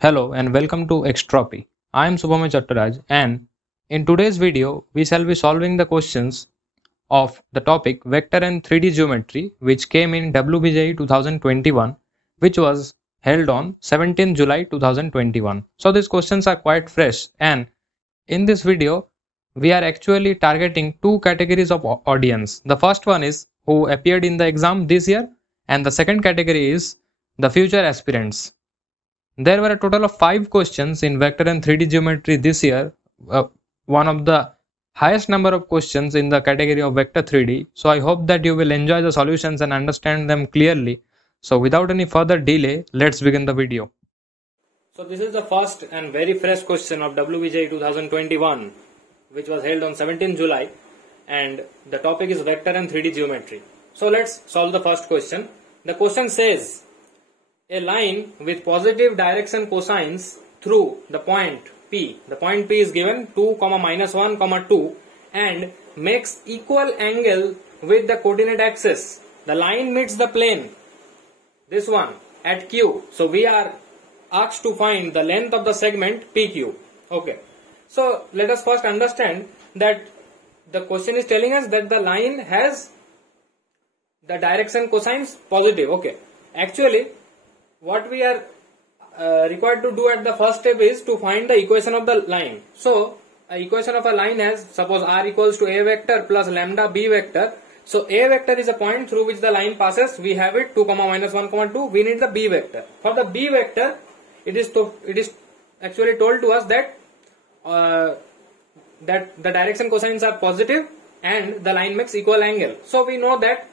Hello and welcome to Xtropy. I am Subhamay Chattaraj, and in today's video we shall be solving the questions of the topic Vector and 3D Geometry, which came in WBJE 2021, which was held on 17 July 2021. So these questions are quite fresh, and in this video we are actually targeting two categories of audience. The first one is who appeared in the exam this year, and the second category is the future aspirants. There were a total of 5 questions in vector and 3D geometry this year, one of the highest number of questions in the category of vector 3D. So I hope that you will enjoy the solutions and understand them clearly. So without any further delay, let's begin the video. So this is the first and very fresh question of WBJE 2021, which was held on 17 July, and the topic is vector and 3D geometry. So let's solve the first question. The question says, a line with positive direction cosines through the point P. The point P is given 2, -1, 2 and makes equal angle with the coordinate axis. The line meets the plane, this one, at Q. So we are asked to find the length of the segment PQ. Okay. So let us first understand that the question is telling us that the line has the direction cosines positive. Okay. Actually, what we are required to do at the first step is to find the equation of the line. So, an equation of a line has, suppose r equals to a vector plus lambda b vector. So, a vector is a point through which the line passes. We have it 2, -1, 2. We need the b vector. For the b vector, it is actually told to us that that the direction cosines are positive and the line makes equal angle. So, we know that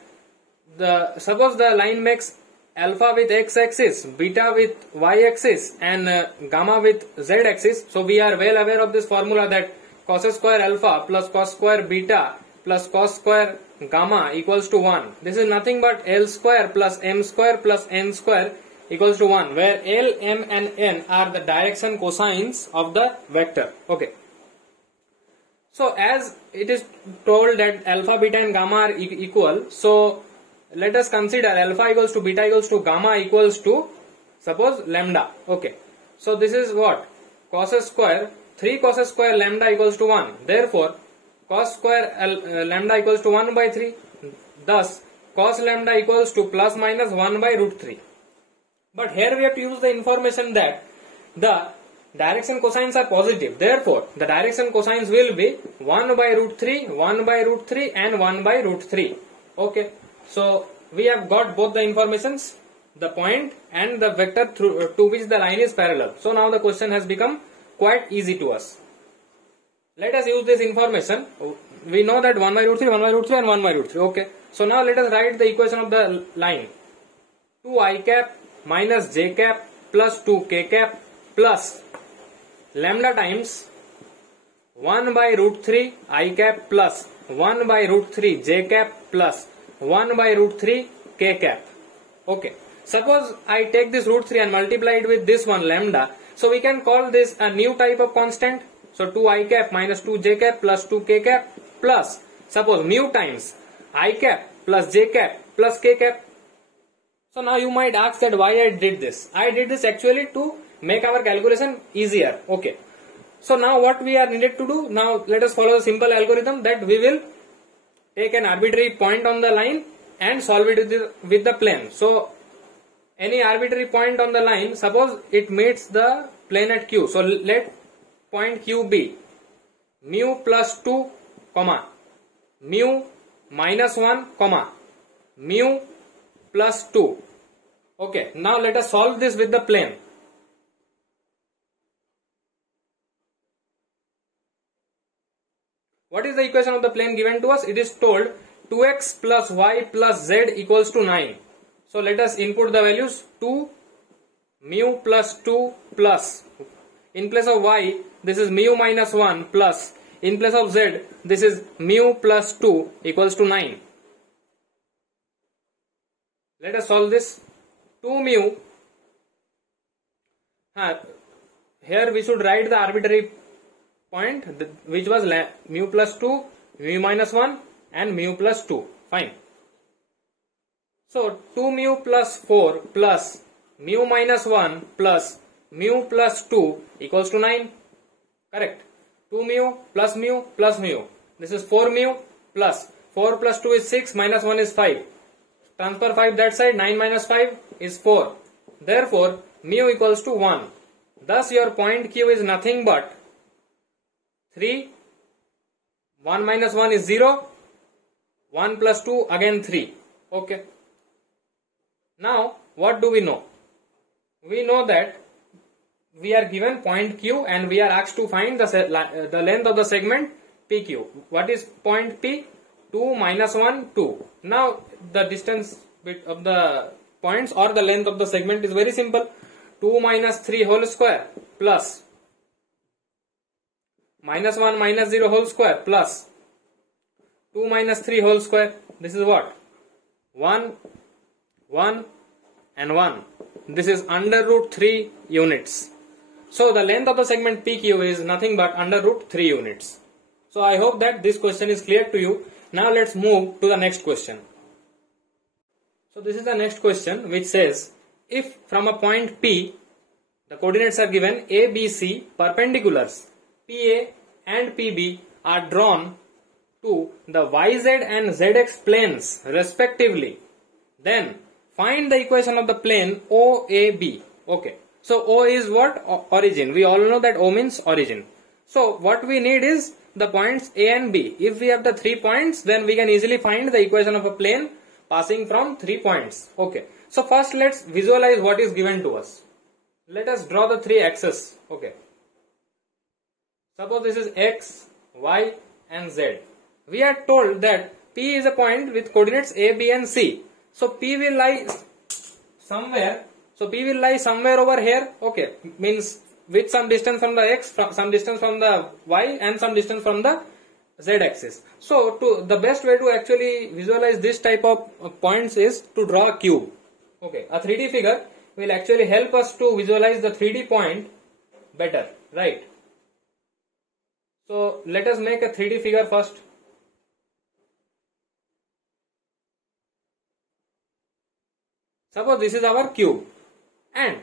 suppose the line makes alpha with x axis, beta with y axis and gamma with z axis. So we are well aware of this formula that cos square alpha plus cos square beta plus cos square gamma equals to 1. This is nothing but L square plus M square plus N square equals to 1, where L, M and N are the direction cosines of the vector. Okay. So as it is told that alpha, beta and gamma are equal, so let us consider alpha equals to beta equals to gamma equals to, suppose, lambda. Okay. So this is what? Cos square, 3 cos square lambda equals to 1. Therefore, cos square lambda equals to 1 by 3. Thus, cos lambda equals to plus minus 1 by root 3. But here we have to use the information that the direction cosines are positive. Therefore, the direction cosines will be 1 by root 3, 1 by root 3 and 1 by root 3. Okay. So we have got both the informations, the point and the vector to which the line is parallel. So now the question has become quite easy to us. Let us use this information. We know that 1 by root 3, 1 by root 3 and 1 by root 3. Okay. So now let us write the equation of the line. 2i cap minus j cap plus 2k cap plus lambda times 1 by root 3 I cap plus 1 by root 3 j cap plus 1 by root 3 k cap. Okay. Suppose I take this root 3 and multiply it with this one lambda. So we can call this a new type of constant. So 2i cap minus 2j cap plus 2k cap plus, suppose, mu times I cap plus j cap plus k cap. So now you might ask that why I did this. I did this actually to make our calculation easier. Okay. So now what we are needed to do? Now let us follow a simple algorithm that we will take an arbitrary point on the line and solve it with the plane. So any arbitrary point on the line, suppose it meets the plane at Q. So let point Q be mu plus 2, mu minus 1, mu plus 2. Okay, now let us solve this with the plane. What is the equation of the plane given to us? It is told 2x plus y plus z equals to 9. So let us input the values. 2 mu plus 2 plus, in place of y this is mu minus 1 plus, in place of z this is mu plus 2 equals to 9. Let us solve this. 2 mu Here we should write the arbitrary point, which was mu plus 2, mu minus 1 and mu plus 2. Fine. So 2 mu plus 4 plus mu minus 1 plus mu plus 2 equals to 9. Correct. 2 mu plus mu plus mu. This is 4 mu plus 4 plus 2 is 6 minus 1 is 5. Transfer 5 that side. 9 minus 5 is 4. Therefore mu equals to 1. Thus your point Q is nothing but 3. 1 minus 1 is 0. 1 plus 2 again 3. Okay. Now what do we know? We know that we are given point Q and we are asked to find the length of the segment PQ. What is point P? 2 minus 1, 2. Now the distance of the points or the length of the segment is very simple. 2 minus 3 whole square plus minus 1 minus 0 whole square plus 2 minus 3 whole square. This is what? 1, 1 and 1. This is under root 3 units. So the length of the segment PQ is nothing but under root 3 units. So I hope that this question is clear to you. Now let's move to the next question. So this is the next question, which says, if from a point P, the coordinates are given A, B, C, perpendiculars PA and PB are drawn to the YZ and ZX planes respectively, then find the equation of the plane OAB. Okay. So O is what? Origin. We all know that O means origin. So what we need is the points A and B. If we have the 3 points, then we can easily find the equation of a plane passing from 3 points. Okay. So first let's visualize what is given to us. Let us draw the 3 axes. Okay. Suppose this is X, Y and Z. We are told that P is a point with coordinates A, B and C. So P will lie somewhere. So P will lie somewhere over here. Okay. Means with some distance from the X, some distance from the Y and some distance from the Z axis. So the best way to actually visualize this type of points is to draw a cube. Okay. A 3D figure will actually help us to visualize the 3D point better. Right. So let us make a 3D figure first. Suppose this is our cube, and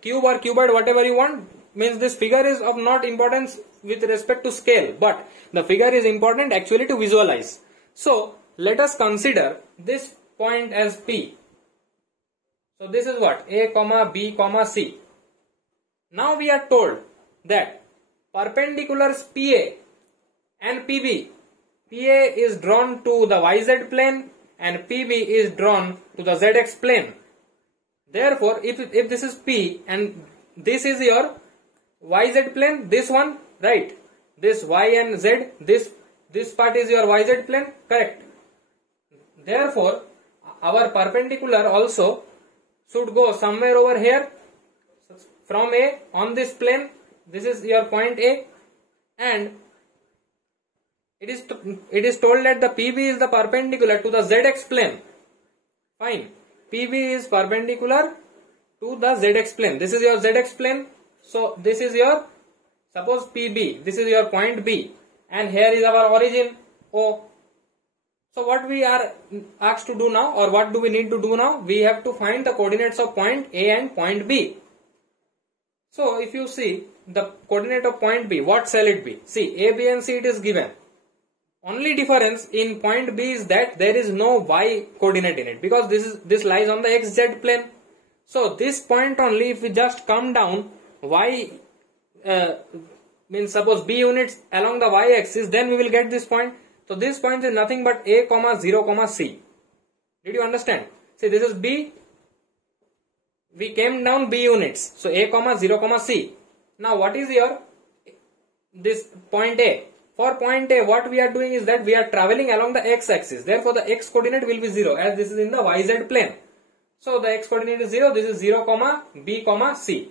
cube or cuboid, whatever you want, means this figure is of not importance with respect to scale, but the figure is important actually to visualize. So let us consider this point as P. So this is what? A, B, C. Now we are told that perpendiculars PA and PB. PA is drawn to the YZ plane and PB is drawn to the ZX plane. Therefore, if this is P and this is your YZ plane, this one, right? This Y and Z, this part is your YZ plane, correct? Therefore, our perpendicular also should go somewhere over here from A on this plane. This is your point A, and it is told that the PB is the perpendicular to the ZX plane. Fine. PB is perpendicular to the ZX plane. This is your ZX plane. So this is your, suppose PB. This is your point B, and here is our origin O. So what we are asked to do now, or what do we need to do now? We have to find the coordinates of point A and point B. So if you see the coordinate of point B, what shall it be? See, A, B and C it is given. Only difference in point B is that there is no Y coordinate in it, because this lies on the XZ plane. So this point only, if we just come down Y, means suppose B units along the Y axis, then we will get this point. So this point is nothing but A, 0, C. Did you understand? See, this is B. We came down B units. So A, 0, C. Now what is your this point A? For point A, what we are doing is that we are traveling along the X axis. Therefore, the X coordinate will be 0, as this is in the YZ plane. So the X coordinate is 0. This is 0, B, C.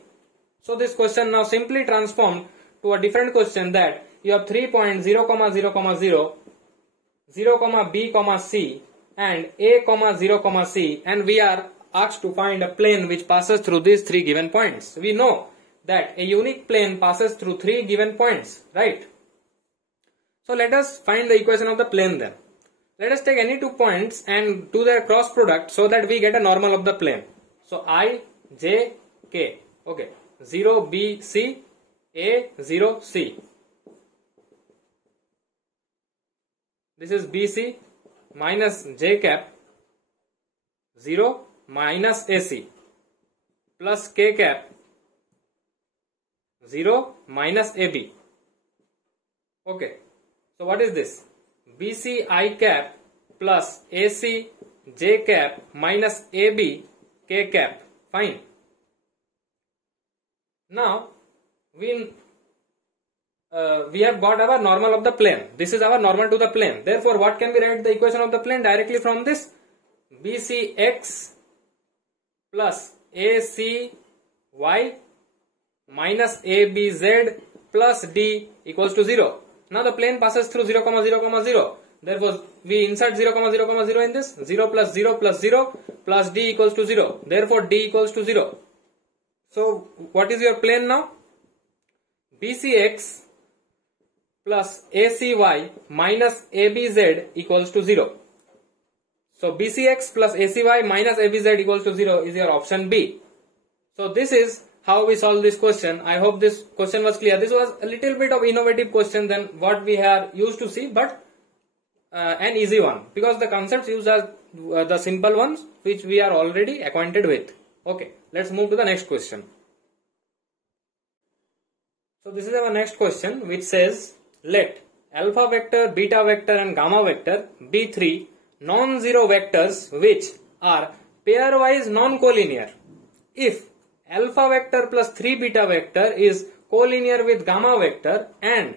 So this question now simply transformed to a different question, that you have 3 points 0, 0, 0, B, C and A, 0, C, and we are asked to find a plane which passes through these three given points. We know that a unique plane passes through three given points, right? So let us find the equation of the plane then. Let us take any 2 points and do their cross product so that we get a normal of the plane. So I, J, K. Okay. 0, B, C, A, 0, C. This is BC minus J cap 0 minus AC plus K cap 0 minus AB. Okay. So what is this? BC I cap plus AC J cap minus AB K cap. Fine. Now we have got our normal of the plane. This is our normal to the plane. Therefore, what can we write the equation of the plane directly from this? BCX plus ACY minus ABZ plus D equals to 0. Now the plane passes through 0, 0, 0. Therefore, we insert 0, 0, 0 in this. 0 plus 0 plus 0 plus D equals to 0. Therefore, D equals to 0. So, what is your plane now? BCX plus ACY minus ABZ equals to 0. So, BCX plus ACY minus ABZ equals to 0 is your option B. So, this is how we solve this question. I hope this question was clear. This was a little bit of innovative question than what we have used to see, but an easy one because the concepts used are the simple ones which we are already acquainted with. Okay, let's move to the next question. So this is our next question which says, let alpha vector, beta vector and gamma vector be three non-zero vectors which are pairwise non-collinear. If alpha vector plus 3 beta vector is collinear with gamma vector and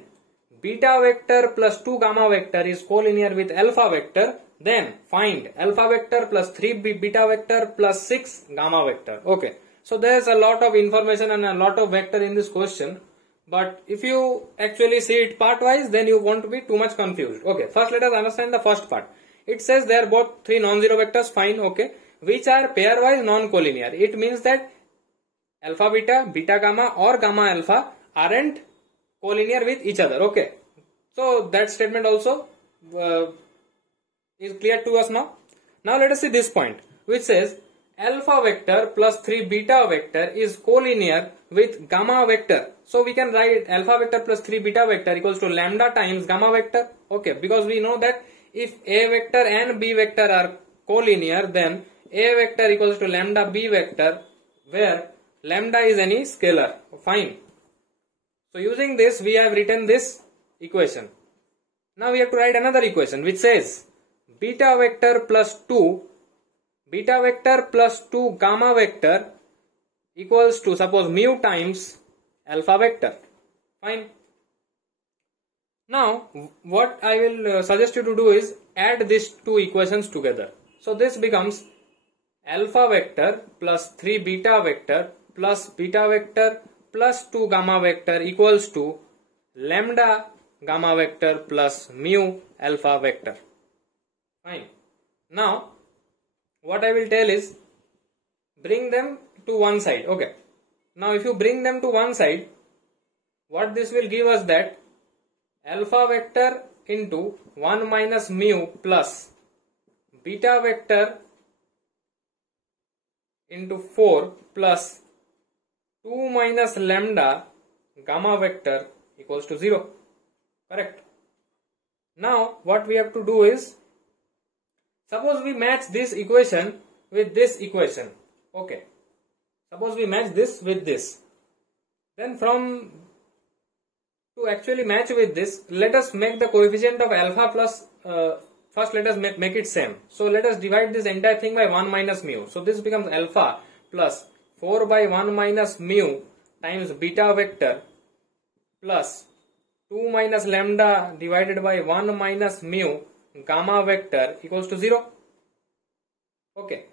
beta vector plus 2 gamma vector is collinear with alpha vector, then find alpha vector plus 3 beta vector plus 6 gamma vector. Okay, so there is a lot of information and a lot of vector in this question, but if you actually see it part wise, then you won't be too much confused. Okay, first let us understand the first part. It says they are both three non-zero vectors, fine, okay, which are pairwise non-collinear. It means that alpha beta, beta gamma or gamma alpha aren't collinear with each other. Okay, so that statement also is clear to us now. Now let us see this point which says alpha vector plus 3 beta vector is collinear with gamma vector. So we can write alpha vector plus 3 beta vector equals to lambda times gamma vector. Okay, because we know that if A vector and B vector are collinear, then A vector equals to lambda B vector, where lambda is any scalar. Fine. So using this, we have written this equation. Now we have to write another equation which says beta vector plus 2 gamma vector equals to, suppose, mu times alpha vector. Fine. Now what I will suggest you to do is add these two equations together. So this becomes alpha vector plus 3 beta vector plus 2 gamma vector equals to lambda gamma vector plus mu alpha vector. Fine. Now what I will tell is bring them to one side. Okay. Now if you bring them to one side, what this will give us that alpha vector into 1 minus mu plus beta vector into 4 plus 2 minus lambda gamma vector equals to 0. Correct. Now what we have to do is, suppose we match this equation with this equation. Okay. Suppose we match this with this. Then to actually match with this, let us make the coefficient of alpha plus, first let us make it same. So let us divide this entire thing by 1 minus mu. So this becomes alpha plus 4 by 1 minus mu times beta vector plus 2 minus lambda divided by 1 minus mu gamma vector equals to 0. Okay.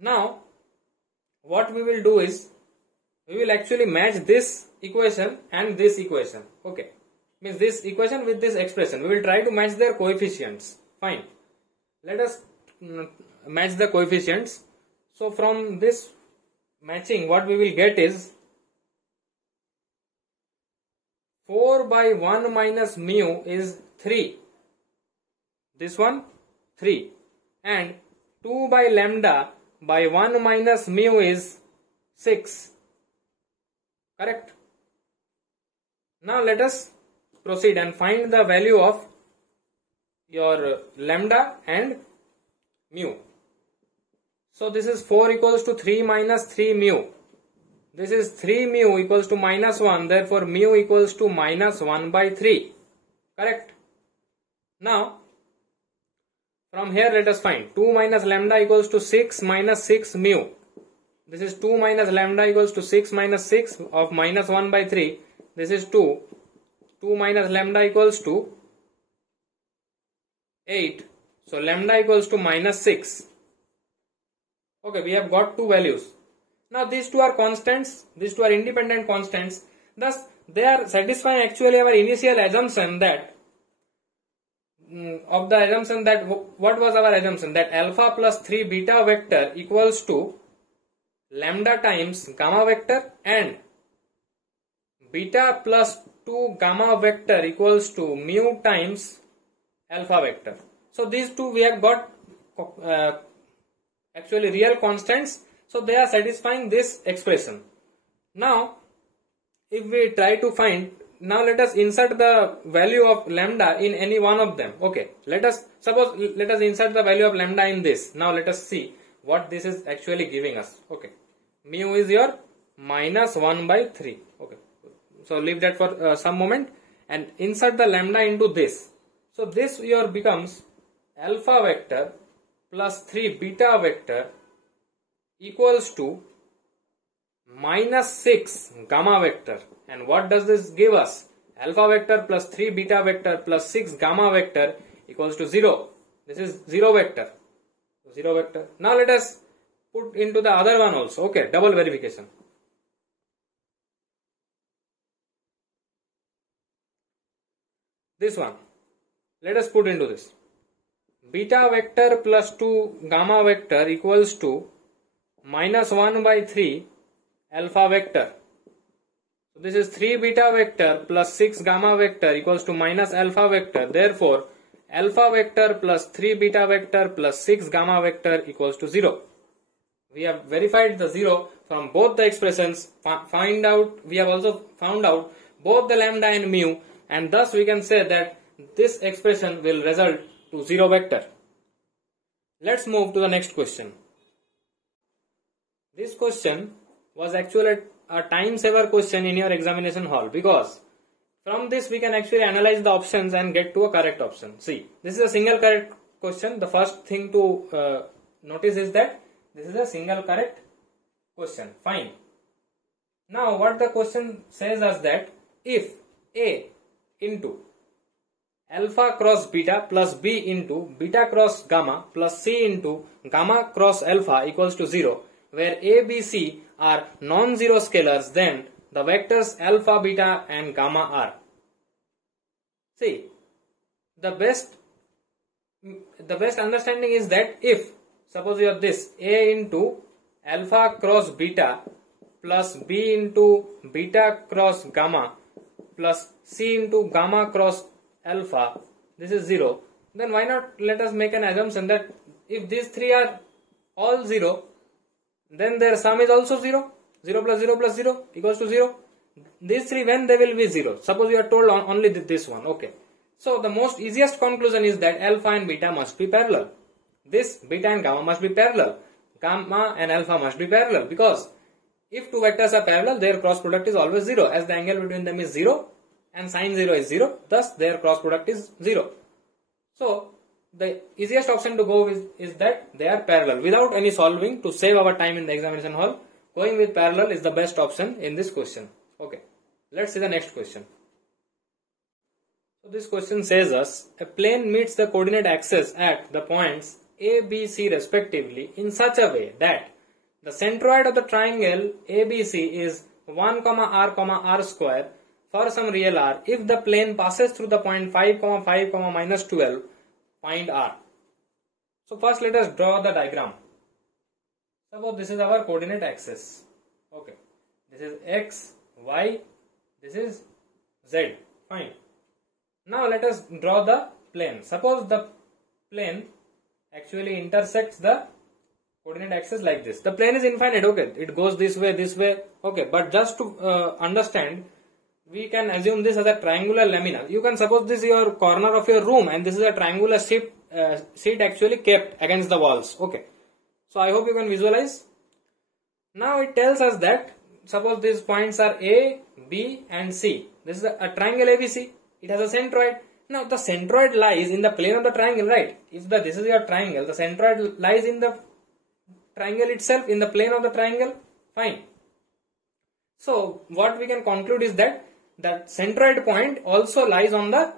Now what we will do is we will actually match this equation and this equation. Okay. Means this equation with this expression. We will try to match their coefficients. Fine. Let us match the coefficients. So from this matching, what we will get is 4 by 1 minus mu is 3. This one 3. And 2 by lambda by 1 minus mu is 6. Correct? Now let us proceed and find the value of your lambda and mu. So this is 4 equals to 3 minus 3 mu. This is 3 mu equals to minus 1. Therefore mu equals to minus 1 by 3. Correct? Now from here let us find 2 minus lambda equals to 6 minus 6 mu. This is 2 minus lambda equals to 6 minus 6 of minus 1 by 3. This is 2. 2 minus lambda equals to 8. So lambda equals to minus 6. Okay, we have got two values. Now these two are constants. These two are independent constants. Thus they are satisfying actually our initial assumption that what was our assumption? That alpha plus 3 beta vector equals to lambda times gamma vector and beta plus 2 gamma vector equals to mu times alpha vector. So these two we have got actually real constants. So they are satisfying this expression. Now if we try to find, now let us insert the value of lambda in any one of them. Okay, let us insert the value of lambda in this. Now let us see what this is actually giving us. Okay, mu is your minus 1 by 3. Okay, so leave that for some moment and insert the lambda into this. So this your becomes alpha vector plus 3 beta vector equals to minus 6 gamma vector. And what does this give us? Alpha vector plus 3 beta vector plus 6 gamma vector equals to 0. This is 0 vector. 0 vector. Now let us put into the other one also. Okay, double verification. This one. Let us put into this. Beta vector plus 2 gamma vector equals to minus 1 by 3 alpha vector. So this is 3 beta vector plus 6 gamma vector equals to minus alpha vector. Therefore, alpha vector plus 3 beta vector plus 6 gamma vector equals to 0. We have verified the 0 from both the expressions. We have also found out both the lambda and mu, and thus we can say that this expression will result to 0 vector. Let's move to the next question. This question was actually a time saver question in your examination hall, because from this we can actually analyze the options and get to a correct option. See, this is a single correct question. The first thing to notice is that this is a single correct question. Fine. Now what the question says is that if A into alpha cross beta plus B into beta cross gamma plus C into gamma cross alpha equals to 0, where A, B, C are non-zero scalars, then the vectors alpha, beta and gamma are. See, the best understanding is that if suppose you have this A into alpha cross beta plus B into beta cross gamma plus C into gamma cross alpha, this is 0, then why not let us make an assumption that if these three are all 0, then their sum is also 0. 0 plus 0 plus 0 equals to 0. These three, when they will be 0? Suppose you are told only this one. Okay. So the most easiest conclusion is that alpha and beta must be parallel. This beta and gamma must be parallel. Gamma and alpha must be parallel, because if two vectors are parallel, their cross product is always 0, as the angle between them is 0 and sine 0 is 0. Thus their cross product is 0. So the easiest option to go with is that they are parallel without any solving to save our time in the examination hall. Going with parallel is the best option in this question. Okay, let's see the next question. So this question says us, a plane meets the coordinate axis at the points A, B, C respectively in such a way that the centroid of the triangle ABC is 1, r square for some real r. If the plane passes through the point 5, 5, minus 12, find r. So first let us draw the diagram. Suppose this is our coordinate axis. Okay. This is x, y, this is z. Fine. Now let us draw the plane. Suppose the plane actually intersects the coordinate axis like this. The plane is infinite, okay. It goes this way, okay. But just to understand, we can assume this as a triangular lamina. You can suppose this is your corner of your room and this is a triangular sheet actually kept against the walls, okay. So I hope you can visualize. Now it tells us that suppose these points are A, B and C. This is a triangle ABC. It has a centroid. Now the centroid lies in the plane of the triangle, right? If this is your triangle, the centroid lies in the triangle itself, in the plane of the triangle. Fine. So what we can conclude is that the centroid point also lies on the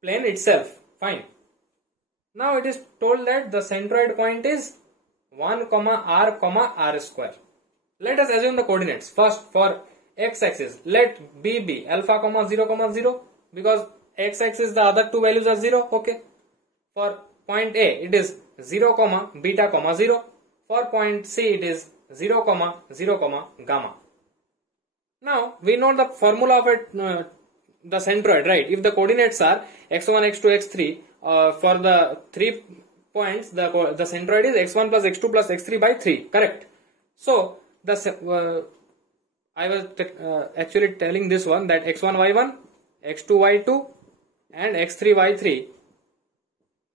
plane itself. Fine. Now it is told that the centroid point is 1, r square. Let us assume the coordinates. First, for x-axis, let B be alpha, 0, 0, because x-axis the other two values are 0, okay. For point A, it is 0, beta, 0. For point C, it is 0, 0, gamma. Now, we know the formula of it, the centroid, right? If the coordinates are x1, x2, x3, for the 3 points, the centroid is x1 plus x2 plus x3 by 3, correct? So, I was actually telling this one that x1, y1, x2, y2 and x3, y3.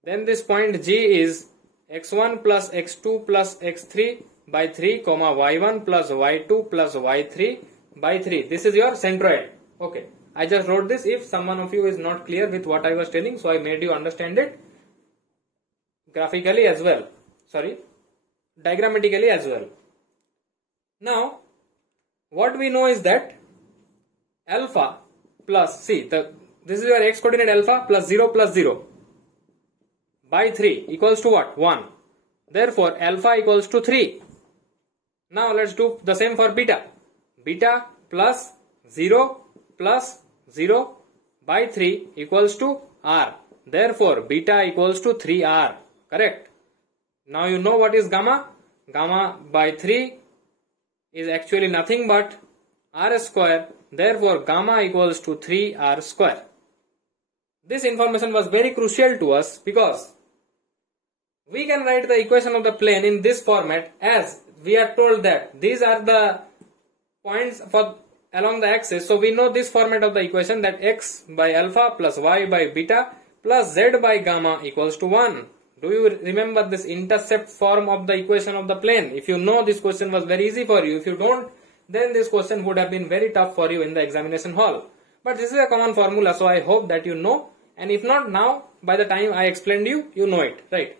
Then this point G is x1 plus x2 plus x3 by 3, y1 plus y2 plus y3 by 3. This is your centroid. Okay. I just wrote this if someone of you is not clear with what I was telling. So I made you understand it graphically as well. Sorry. Diagrammatically as well. Now, what we know is that alpha plus, see, this is your x coordinate alpha plus 0 by 3 equals to what? 1. Therefore, alpha equals to 3. Now, let's do the same for beta. Beta plus 0 by 3 equals to r. Therefore, beta equals to 3r. Correct? Now, you know what is gamma? Gamma by 3 is actually nothing but r square. Therefore, gamma equals to 3r square. This information was very crucial to us because we can write the equation of the plane in this format, as we are told that these are the points for along the axis. So we know this format of the equation, that x by alpha plus y by beta plus z by gamma equals to 1. Do you remember this intercept form of the equation of the plane? If you know, this question was very easy for you. If you don't, then this question would have been very tough for you in the examination hall. But this is a common formula, so I hope that you know. And if not now, by the time I explained you know it, right?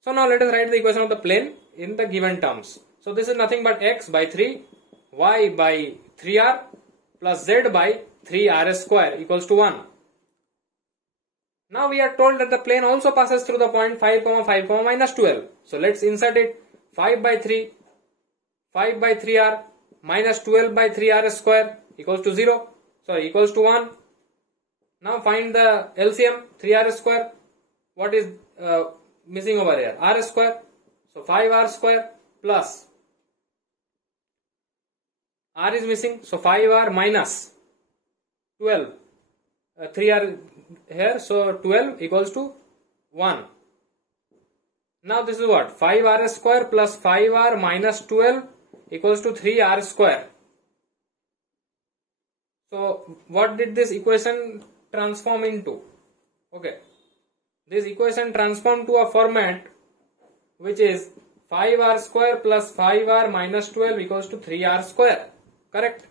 So now let us write the equation of the plane in the given terms. So this is nothing but x by 3, y by 3r plus z by 3r square equals to 1. Now we are told that the plane also passes through the point 5, 5, minus 12. So let's insert it. 5 by 3, 5 by 3r minus 12 by 3r square equals to 0. Sorry, equals to 1. Now find the LCM, 3r square. What is missing over here? R square. So 5r square plus r is missing. So 5r minus 12. 3r here. So 12 equals to 1. Now this is what? 5r square plus 5r minus 12 equals to 3r square. So what did this equation transform into? Okay. This equation transformed to a format which is 5r square plus 5r minus 12 equals to 3r square. Correct?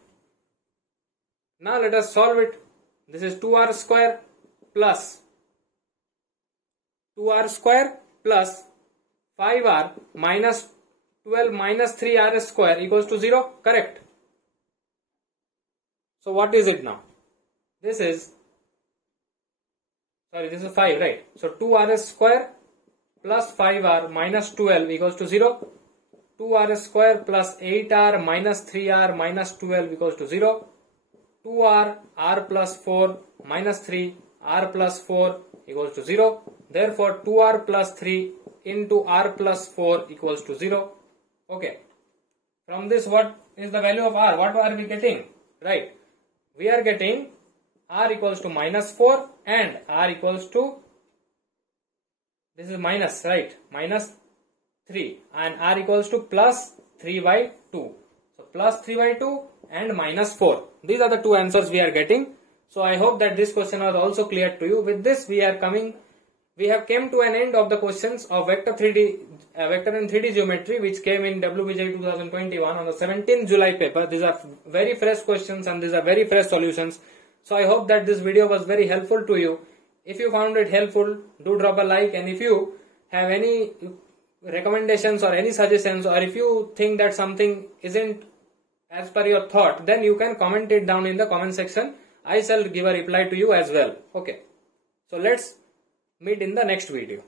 Now let us solve it. This is 2r square plus 5r minus 12 minus 3r square equals to 0. Correct? So what is it now? This is 5, right? So 2r square plus 5r minus 12 equals to 0. 2r square plus 8r minus 3r minus 12 equals to 0. 2r, r plus 4 minus 3, r plus 4 equals to 0. Therefore, 2r plus 3 into r plus 4 equals to 0. Okay. From this, what is the value of r? What are we getting? Right. We are getting r equals to minus 4 and r equals to, this is minus, right? Minus 3 and r equals to plus 3 by 2. So plus 3 by 2 and minus 4. These are the two answers we are getting. So I hope that this question was also clear to you. With this, we have came to an end of the questions of vector and 3D geometry, which came in WBJ 2021 on the 17th July paper. These are very fresh questions and these are very fresh solutions. So I hope that this video was very helpful to you. If you found it helpful, do drop a like, and if you have any recommendations or any suggestions, or if you think that something isn't as per your thought, then you can comment it down in the comment section. I shall give a reply to you as well. Okay. So let's meet in the next video.